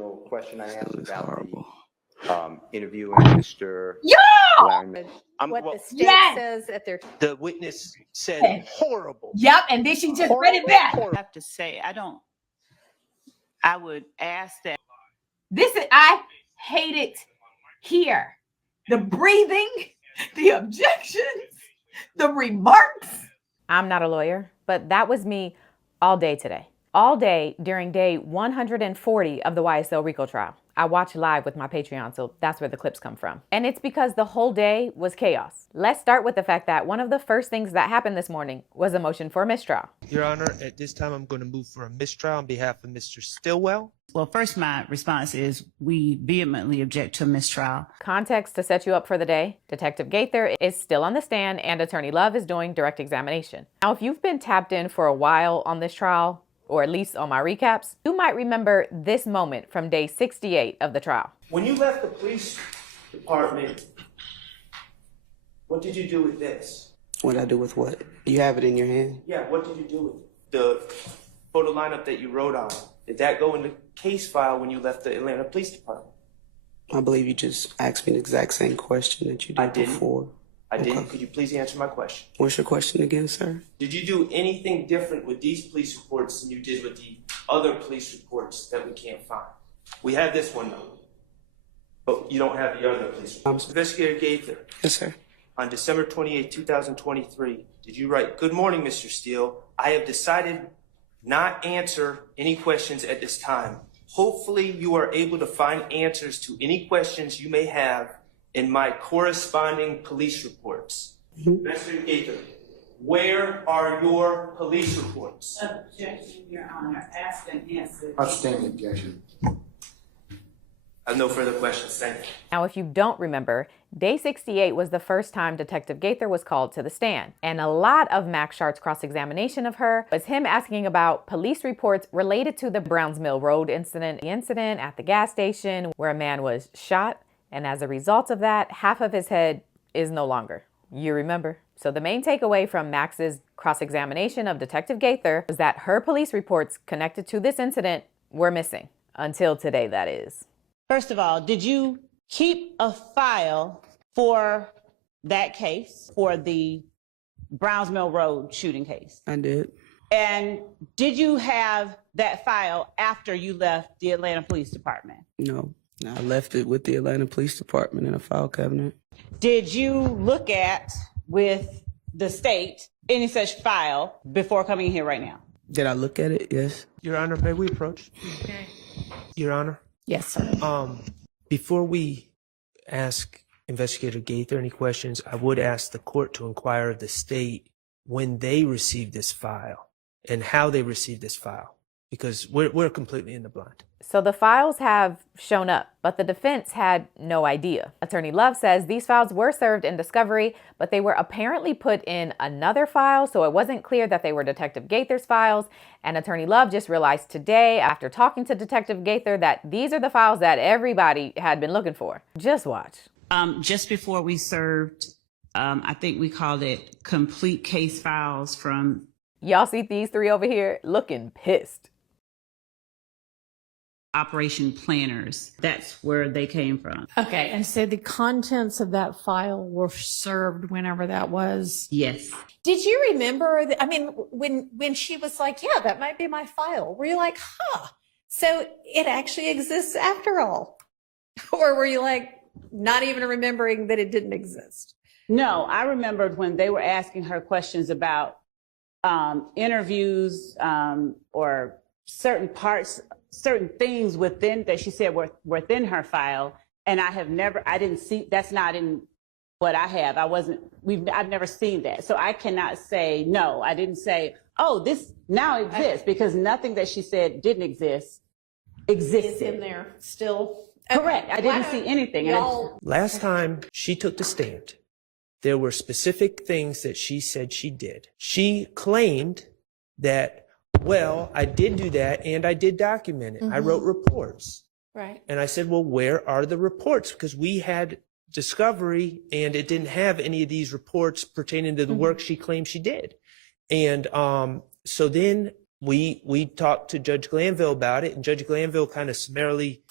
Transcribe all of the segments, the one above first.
Question I asked about horrible. the interviewing Mr. Yeah! Larry. What the state Yes! says at their The witness said Okay. horrible. Yep, and then she just read it back. Horrible. I have to say, I would ask that. I hate it here. The breathing, the objections, the remarks. I'm not a lawyer, but that was me all day today. All day during day 140 of the YSL RICO trial. I watch live with my Patreon, so that's where the clips come from. And it's because the whole day was chaos. Let's start with the fact that one of the first things that happened this morning was a motion for mistrial. Your Honor, at this time, I'm going to move for a mistrial on behalf of Mr. Stillwell. Well, first, my response is we vehemently object to a mistrial. Context to set you up for the day, Detective Gaither is still on the stand and Attorney Love is doing direct examination. Now, if you've been tapped in for a while on this trial, or at least on my recaps, you might remember this moment from day 68 of the trial. When you left the police department, what did you do with this? What did I do with what? You have it in your hand? Yeah, what did you do with it? The photo lineup that you wrote on, did that go in the case file when you left the Atlanta Police Department? I believe you just asked me the exact same question that you did before. I didn't. Could you please answer my question? What's your question again, sir? Did you do anything different with these police reports than you did with the other police reports that we can't find? We have this one though, but you don't have the other police reports. Investigator Gaither. Yes, sir. On December 28, 2023, did you write, "Good morning, Mr. Steele. I have decided not answer any questions at this time. Hopefully you are able to find answers to any questions you may have in my corresponding police reports." Investigator Gaither, where are your police reports? Objection, Your Honor. Asked and answered. Outstanding objection. I have no further questions. Thank you. Now, if you don't remember, day 68 was the first time Detective Gaither was called to the stand. And a lot of Max Shart's cross-examination of her was him asking about police reports related to the Browns Mill Road incident, the incident at the gas station where a man was shot. And as a result of that, half of his head is no longer. You remember? So the main takeaway from Max's cross-examination of Detective Gaither was that her police reports connected to this incident were missing. Until today, that is. First of all, did you keep a file for that case, for the Browns Mill Road shooting case? I did. And did you have that file after you left the Atlanta Police Department? No. I left it with the Atlanta Police Department in a file cabinet. Did you look at, with the state, any such file before coming in here right now? Did I look at it? Yes. Your Honor, may we approach? Okay. Your Honor, Yes, sir. before we ask Investigator Gaither any questions, I would ask the court to inquire of the state when they received this file and how they received this file, because we're completely in the blind. So the files have shown up, but the defense had no idea. Attorney Love says these files were served in discovery, but they were apparently put in another file, so it wasn't clear that they were Detective Gaither's files. And Attorney Love just realized today, after talking to Detective Gaither, that these are the files that everybody had been looking for. Just watch. Just before we served, I think we called it complete case files from... Y'all see these three over here looking pissed. Operation planners. That's where they came from. Okay. And so the contents of that file were served whenever that was? Yes. Did you remember? I mean, when she was like, "Yeah, that might be my file," were you like, "Huh"? So it actually exists after all, or were you like not even remembering that it didn't exist? No, I remembered when they were asking her questions about interviews or certain parts, certain things within that she said were within her file, and I didn't see, that's not in what I have. I've never seen that. So I cannot say, no, I didn't say, oh, this now exists, because nothing that she said didn't exist existed. It's in there still. Correct. I didn't see anything. Last time she took the stand, there were specific things that she said she did. She claimed that, well, I did do that and I did document it. I wrote reports. Right. And I said, well, where are the reports? Because we had discovery and it didn't have any of these reports pertaining to the work she claimed she did. And so then we talked to Judge Glanville about it, and Judge Glanville kind of summarily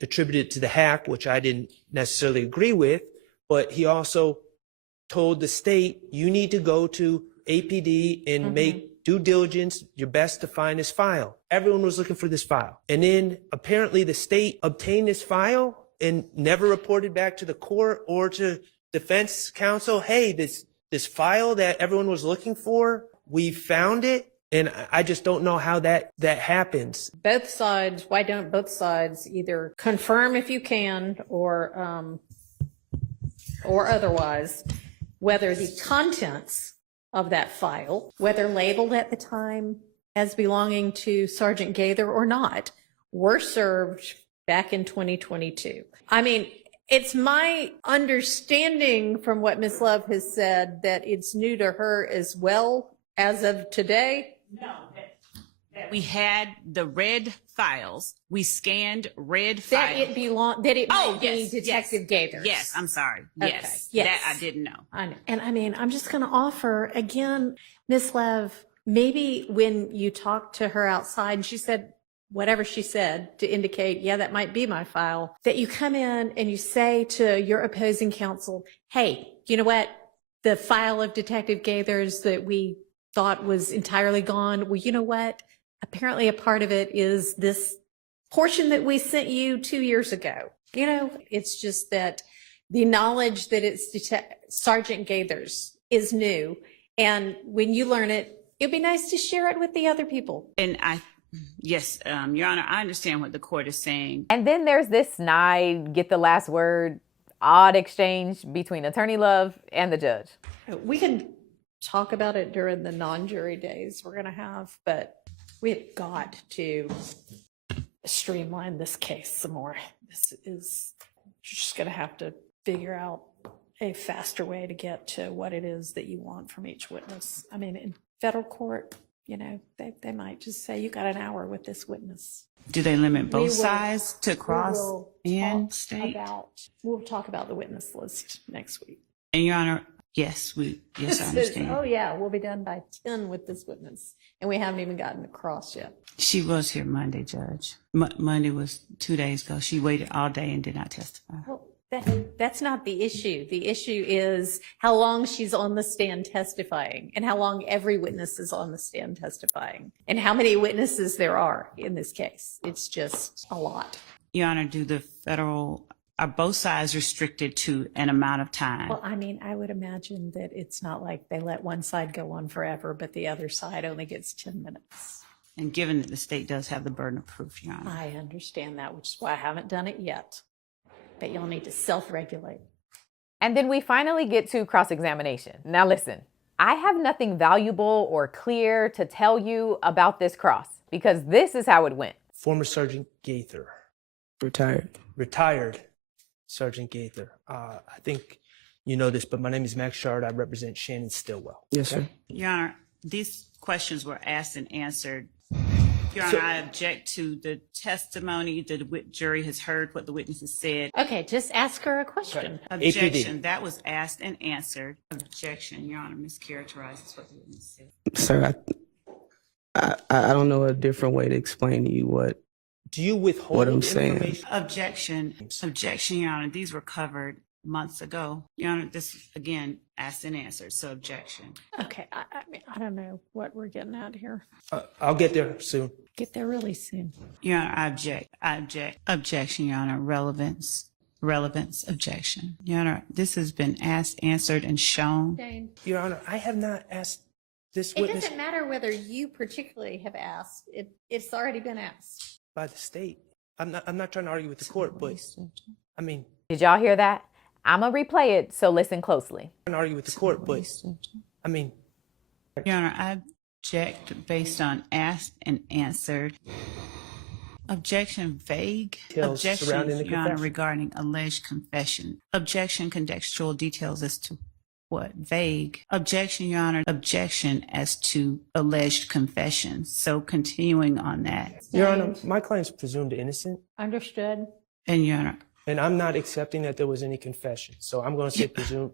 attributed it to the hack, which I didn't necessarily agree with, but he also told the state, you need to go to APD and make due diligence, your best to find this file. Everyone was looking for this file. And then apparently the state obtained this file and never reported back to the court or to defense counsel, hey, this file that everyone was looking for, we found it. And I just don't know how that happens. Both sides, why don't both sides either confirm if you can or otherwise whether the contents of that file, whether labeled at the time as belonging to Sergeant Gaither or not, were served back in 2022. I mean, it's my understanding from what Ms. Love has said that it's new to her as well as of today. No, we had the red files. We scanned red That files. it might be Detective Gaither's. Yes, I'm sorry. Okay, Yes, yes. that I didn't know. I know. And I mean, I'm just going to offer again, Miss Lev, maybe when you talked to her outside and she said whatever she said to indicate, yeah, that might be my file, that you come in and you say to your opposing counsel, hey, you know what? The file of Detective Gaither's that we thought was entirely gone. Well, you know what? Apparently a part of it is this portion that we sent you 2 years ago. You know, it's just that the knowledge that it's Sergeant Gaither's is new. And when you learn it, it'd be nice to share it with the other people. And yes, Your Honor, I understand what the court is saying. And then there's this snide, get the last word, odd exchange between Attorney Love and the judge. We can talk about it during the non-jury days we're going to have, but we have got to streamline this case some more. You're just going to have to figure out a faster way to get to what it is that you want from each witness. I mean, in federal court, you know, they might just say, you got an hour with this witness. Do they limit both We will- sides to cross and talk state? We'll talk about the witness list next week. And Your Honor, yes, I understand. Oh yeah, we'll be done by 10 with this witness. And we haven't even gotten across yet. She was here Monday, Judge. Monday was 2 days ago. She waited all day and did not testify. Well, that's not the issue. The issue is how long she's on the stand testifying and how long every witness is on the stand testifying and how many witnesses there are in this case. It's just a lot. Your Honor, are both sides restricted to an amount of time? Well, I mean, I would imagine that it's not like they let one side go on forever, but the other side only gets 10 minutes. And given that the state does have the burden of proof, Your Honor. I understand that, which is why I haven't done it yet. But y'all need to self-regulate. And then we finally get to cross-examination. Now listen, I have nothing valuable or clear to tell you about this cross because this is how it went. Former Sergeant Gaither. Retired Sergeant Gaither. I think you know this, but my name is Max Shard. I represent Shannon Stillwell. Yes, sir. Your Honor, these questions were asked and answered. Your Honor, I object to the testimony. The jury has heard what the witnesses said. Okay, just ask her a question. Objection. That was asked and answered. Objection. Your Honor, mischaracterizes what the witness said. Sir, I don't know a different way to explain to you what Do you withhold What I'm saying. information? Objection. Objection, Your Honor. These were covered months ago. Your Honor, this, again, asked and answered, so objection. Okay, I mean, I don't know what we're getting at here. I'll get there soon. Get there really soon. Your Honor, I object. Objection, Your Honor. Relevance, objection. Your Honor, this has been asked, answered, and shown. Jane, Your Honor, I have not asked this it witness doesn't matter whether you particularly have asked. It's already been asked. by the state. I'm not trying to argue with the court, but I mean, Did y'all hear that? I'm gonna replay it, so listen closely. I'm trying to argue with the court, but I mean, Your Honor, I object based on asked and answered. Objection vague. Details surrounding Objection, the Your Honor, confession. regarding alleged confession. Objection contextual details as to what? Vague. Objection, Your Honor. Objection as to alleged confession. So continuing on that. Your Honor, my client's presumed innocent, Understood. And Your Honor, and I'm not accepting that there was any confession. So I'm going to say presumed.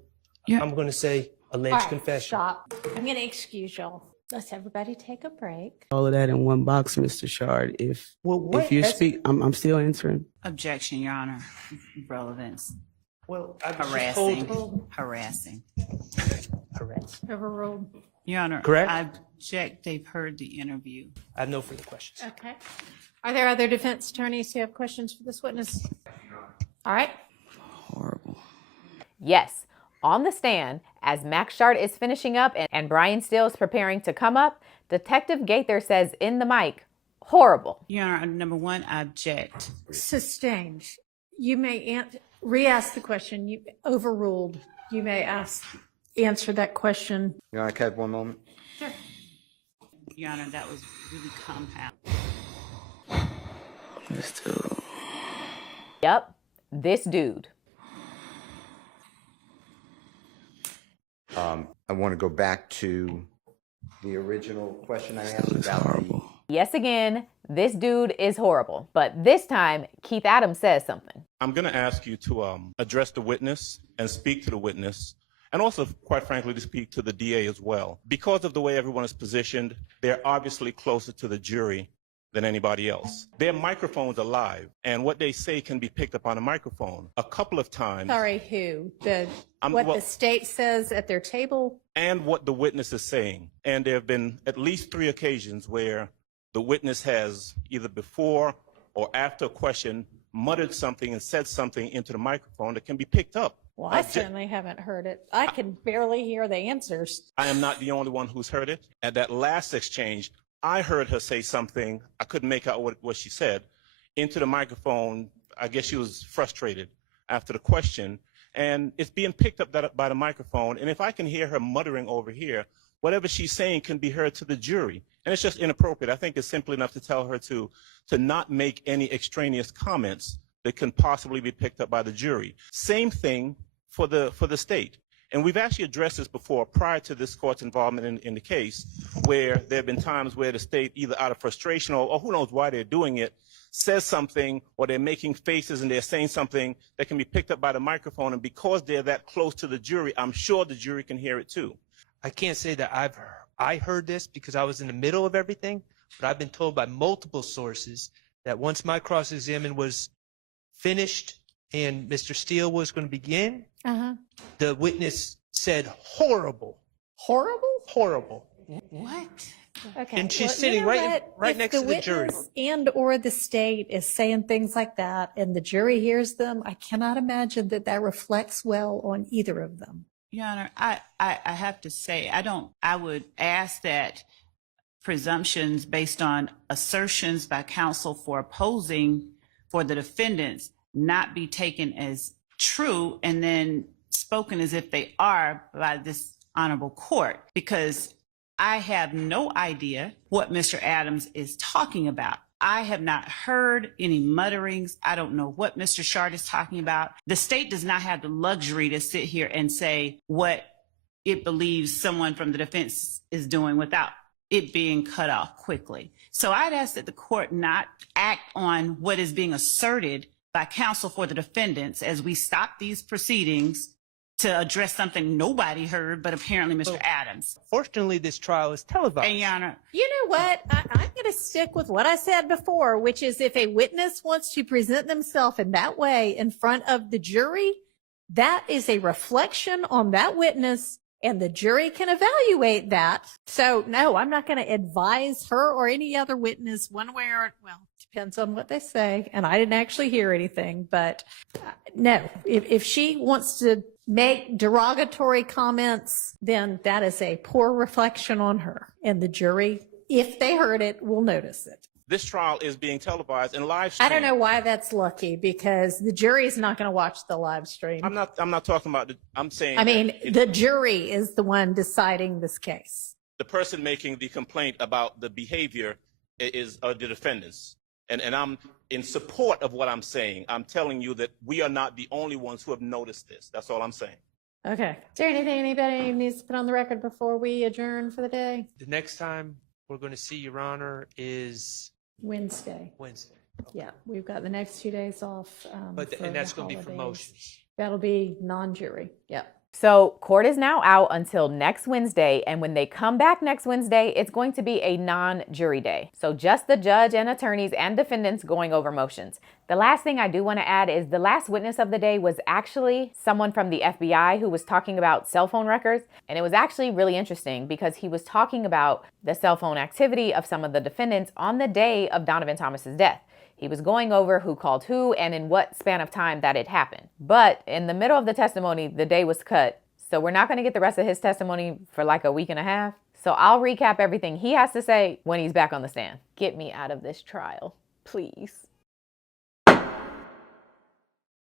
Yeah. I'm going to say alleged All right, confession. stop. I'm going to excuse y'all. Let's everybody take a break. All of that in one box, Mr. Shard. If you speak, I'm still answering. Objection, Your Honor. Relevance. Well, I was just Harassing. told. Harassing. Overruled. Your Honor. Correct? I object. They've heard the interview. I have no further questions. Okay. Are there other defense attorneys who have questions for this witness? All right. Horrible. Yes, on the stand, as Max Shard is finishing up and Brian Steele is preparing to come up, Detective Gaither says in the mic, horrible. Your Honor, number one, I object. Sustained. You may re-ask the question. You overruled. You may answer that question. Your Honor, can I have one moment? Sure. Your Honor, that was really compound. Yep, this dude. I want to go back to the original question I asked about the Yes, again, this dude is horrible. But this time, Keith Adams says something. I'm going to ask you to address the witness and speak to the witness, and also, quite frankly, to speak to the DA as well. Because of the way everyone is positioned, they're obviously closer to the jury than anybody else. Their microphones are live, and what they say can be picked up on a microphone. A couple of times. Sorry, who? The well, state says at their table? And what the witness is saying. And there have been at least 3 occasions where the witness has either before or after a question muttered something and said something into the microphone that can be picked up. Well, I certainly haven't heard it. I can barely hear the answers. I am not the only one who's heard it. At that last exchange, I heard her say something, I couldn't make out what she said, into the microphone. I guess she was frustrated after the question, and it's being picked up by the microphone. And if I can hear her muttering over here, whatever she's saying can be heard to the jury. And it's just inappropriate. I think it's simple enough to tell her to not make any extraneous comments that can possibly be picked up by the jury. Same thing for the state. And we've actually addressed this before prior to this court's involvement in the case, where there have been times where the state, either out of frustration or who knows why they're doing it, says something or they're making faces and they're saying something that can be picked up by the microphone. And because they're that close to the jury, I'm sure the jury can hear it too. I can't say that I heard this because I was in the middle of everything, but I've been told by multiple sources that once my cross-examination was finished and Mr. Steele was going to begin, the witness said horrible. Horrible? Horrible. What? Okay. And she's sitting right next to the jury. If the witness and or the state is saying things like that and the jury hears them, I cannot imagine that reflects well on either of them. Your Honor, I have to say, I would ask that presumptions based on assertions by counsel for opposing for the defendants not be taken as true and then spoken as if they are by this honorable court, because I have no idea what Mr. Adams is talking about. I have not heard any mutterings. I don't know what Mr. Shard is talking about. The state does not have the luxury to sit here and say what it believes someone from the defense is doing without it being cut off quickly. So I'd ask that the court not act on what is being asserted by counsel for the defendants as we stop these proceedings to address something nobody heard, but apparently Mr. Adams. Fortunately, this trial is televised. And Your Honor, You know what? I'm going to stick with what I said before, which is if a witness wants to present themselves in that way in front of the jury, that is a reflection on that witness and the jury can evaluate that. So no, I'm not going to advise her or any other witness one way or, well, depends on what they say. And I didn't actually hear anything, but no, if she wants to make derogatory comments, then that is a poor reflection on her. And the jury, if they heard it, will notice it. This trial is being televised and live I streamed. don't know why that's lucky because the jury is not going to watch the live stream. I'm not talking about I'm saying I mean, that the jury is the one deciding this case. the person making the complaint about the behavior is the defendants. And I'm in support of what I'm saying. I'm telling you that we are not the only ones who have noticed this. That's all I'm saying. Okay. Is there anything anybody needs to put on the record before we adjourn for the day? The next time we're going to see Your Honor is Wednesday. Wednesday. Yeah, we've got the next 2 days off. And that's going to be for holidays. motions. That'll be non-jury. Yep. So court is now out until next Wednesday, and when they come back next Wednesday, it's going to be a non-jury day. So just the judge and attorneys and defendants going over motions. The last thing I do want to add is the last witness of the day was actually someone from the FBI who was talking about cell phone records. And it was actually really interesting because he was talking about the cell phone activity of some of the defendants on the day of Donovan Thomas's death. He was going over who called who and in what span of time that it happened. But in the middle of the testimony, the day was cut. So we're not going to get the rest of his testimony for like a week and a half. So I'll recap everything he has to say when he's back on the stand. Get me out of this trial, please.